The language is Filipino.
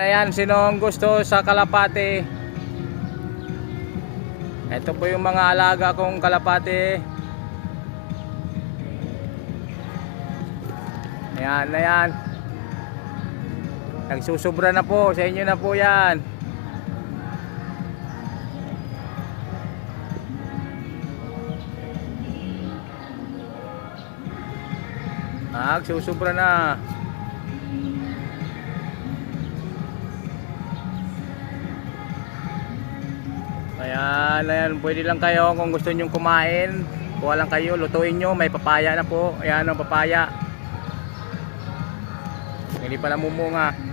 Ayan, sinong gusto sa kalapate? Ito po yung mga alaga kong kalapate. Ayan, ayan. Nagsusubra na po, sa inyo na po yan. Nagsusubra na. Ayan, ayan, pwede lang kayo kung gusto nyong kumain. Kuha lang kayo, lutuin nyo, may papaya na po. Ayan ang papaya. Hindi pa namumunga.